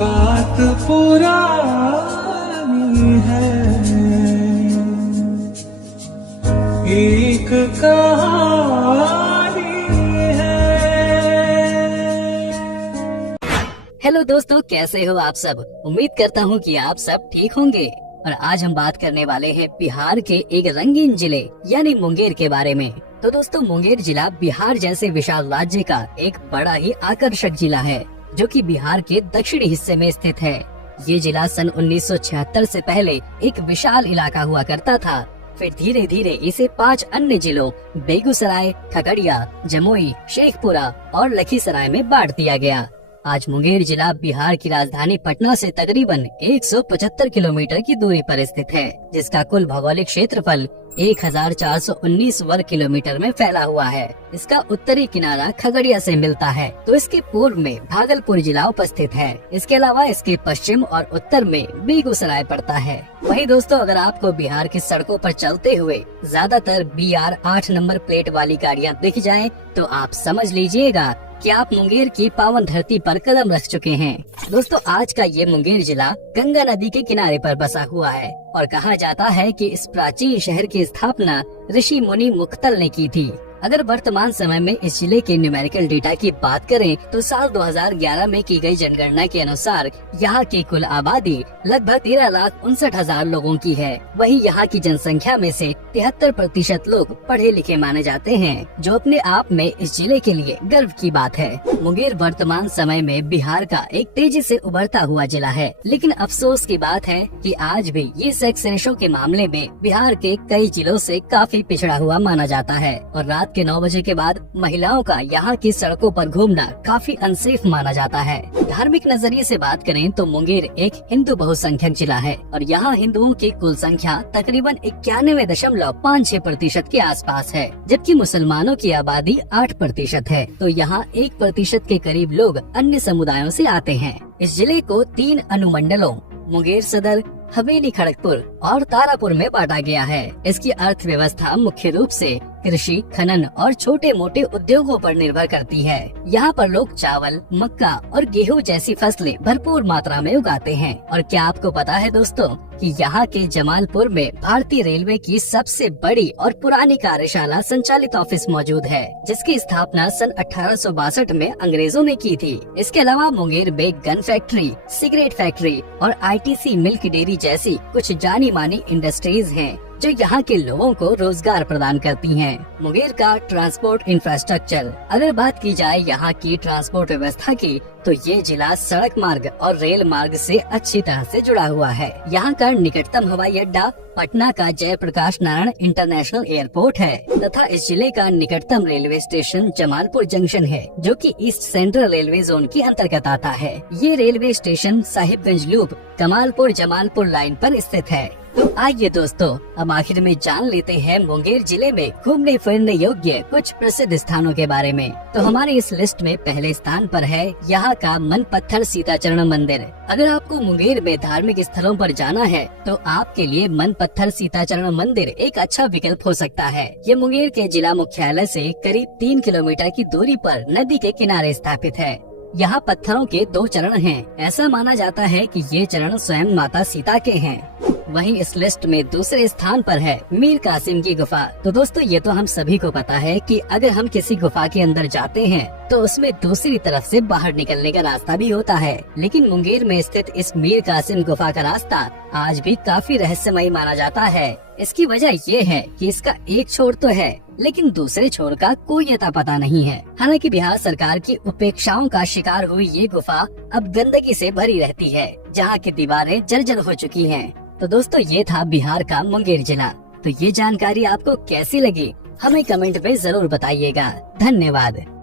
बात पुरानी है, एक कहानी है। हेलो दोस्तों, कैसे हो आप सब। उम्मीद करता हूँ कि आप सब ठीक होंगे। और आज हम बात करने वाले हैं बिहार के एक रंगीन जिले यानी मुंगेर के बारे में। तो दोस्तों, मुंगेर जिला बिहार जैसे विशाल राज्य का एक बड़ा ही आकर्षक जिला है, जो कि बिहार के दक्षिणी हिस्से में स्थित है। ये जिला सन 1976 से पहले एक विशाल इलाका हुआ करता था। फिर धीरे धीरे इसे 5 अन्य जिलों बेगूसराय, खगड़िया, जमुई, शेखपुरा और लखीसराय में बांट दिया गया। आज मुंगेर जिला बिहार की राजधानी पटना से तकरीबन 175 किलोमीटर की दूरी पर स्थित है, जिसका कुल भौगोलिक क्षेत्रफल 1419 वर्ग किलोमीटर में फैला हुआ है। इसका उत्तरी किनारा खगड़िया से मिलता है, तो इसके पूर्व में भागलपुर जिला उपस्थित है। इसके अलावा इसके पश्चिम और उत्तर में बेगूसराय पड़ता है। वहीं दोस्तों, अगर आपको बिहार की सड़कों पर चलते हुए ज्यादातर BR 8 नंबर प्लेट वाली गाड़ियां दिख जाएं, तो आप समझ लीजिएगा कि आप मुंगेर की पावन धरती पर कदम रख चुके हैं। दोस्तों, आज का ये मुंगेर जिला गंगा नदी के किनारे पर बसा हुआ है और कहा जाता है कि इस प्राचीन शहर की स्थापना ऋषि मुनि मुक्तल ने की थी। अगर वर्तमान समय में इस जिले के न्यूमेरिकल डेटा की बात करें तो साल 2011 में की गई जनगणना के अनुसार यहाँ की कुल आबादी लगभग 13,59,000 लोगों की है। वहीं यहाँ की जनसंख्या में से 73% लोग पढ़े लिखे माने जाते हैं, जो अपने आप में इस जिले के लिए गर्व की बात है। मुंगेर वर्तमान समय में बिहार का एक तेजी से उभरता हुआ जिला है, लेकिन अफसोस की बात है कि आज भी ये सेक्स रेशो के मामले में बिहार के कई जिलों से काफी पिछड़ा हुआ माना जाता है। और रात के 9 बजे के बाद महिलाओं का यहाँ की सड़कों पर घूमना काफी अनसेफ माना जाता है। धार्मिक नजरिए से बात करें तो मुंगेर एक हिंदू बहुसंख्यक जिला है और यहाँ हिंदुओं की कुल संख्या तकरीबन 91.56% के आसपास है, जबकि मुसलमानों की आबादी 8% है। तो यहाँ 1% के करीब लोग अन्य समुदायों से आते हैं। इस जिले को 3 अनुमंडलों मुंगेर सदर, हवेली खड़गपुर और तारापुर में बांटा गया है। इसकी अर्थव्यवस्था मुख्य रूप से कृषि, खनन और छोटे मोटे उद्योगों पर निर्भर करती है। यहाँ पर लोग चावल, मक्का और गेहूं जैसी फसलें भरपूर मात्रा में उगाते हैं। और क्या आपको पता है दोस्तों कि यहाँ के जमालपुर में भारतीय रेलवे की सबसे बड़ी और पुरानी कार्यशाला संचालित ऑफिस मौजूद है, जिसकी स्थापना सन 1862 में अंग्रेजों ने की थी। इसके अलावा मुंगेर में गन फैक्ट्री, सिगरेट फैक्ट्री और ITC मिल्क डेयरी जैसी कुछ जानी मानी इंडस्ट्रीज हैं, जो यहाँ के लोगों को रोजगार प्रदान करती हैं। मुंगेर का ट्रांसपोर्ट इंफ्रास्ट्रक्चर, अगर बात की जाए यहाँ की ट्रांसपोर्ट व्यवस्था की, तो ये जिला सड़क मार्ग और रेल मार्ग से अच्छी तरह से जुड़ा हुआ है। यहाँ का निकटतम हवाई अड्डा पटना का जयप्रकाश नारायण इंटरनेशनल एयरपोर्ट है तथा इस जिले का निकटतम रेलवे स्टेशन जमालपुर जंक्शन है, जो कि ईस्ट सेंट्रल रेलवे जोन के अंतर्गत आता है। ये railway station Sahibganj loop Kamalpur Jamalpur line पर स्थित है। तो आइए दोस्तों, अब आखिर में जान लेते हैं मुंगेर जिले में घूमने फिरने योग्य कुछ प्रसिद्ध स्थानों के बारे में। तो हमारी इस लिस्ट में पहले स्थान पर है यहाँ का मन पत्थर सीताचरण मंदिर। अगर आपको मुंगेर में धार्मिक स्थलों पर जाना है तो आपके लिए मन पत्थर सीताचरण मंदिर एक अच्छा विकल्प हो सकता है। ये मुंगेर के जिला मुख्यालय से करीब 3 किलोमीटर की दूरी पर नदी के किनारे स्थापित है। यहाँ पत्थरों के 2 चरण हैं। ऐसा माना जाता है कि ये चरण स्वयं माता सीता के हैं। वहीं इस लिस्ट में दूसरे स्थान पर है मीर कासिम की गुफा। तो दोस्तों, ये तो हम सभी को पता है कि अगर हम किसी गुफा के अंदर जाते हैं तो उसमें दूसरी तरफ से बाहर निकलने का रास्ता भी होता है, लेकिन मुंगेर में स्थित इस मीर कासिम गुफा का रास्ता आज भी काफी रहस्यमयी माना जाता है। इसकी वजह ये है कि इसका एक छोर तो है, लेकिन दूसरे छोर का कोई अता पता नहीं है। हालांकि बिहार सरकार की उपेक्षाओं का शिकार हुई ये गुफा अब गंदगी से भरी रहती है, जहाँ की दीवारें जर्जर हो चुकी हैं। तो दोस्तों, ये था बिहार का मुंगेर जिला। तो ये जानकारी आपको कैसी लगी, हमें कमेंट में जरूर बताइएगा। धन्यवाद।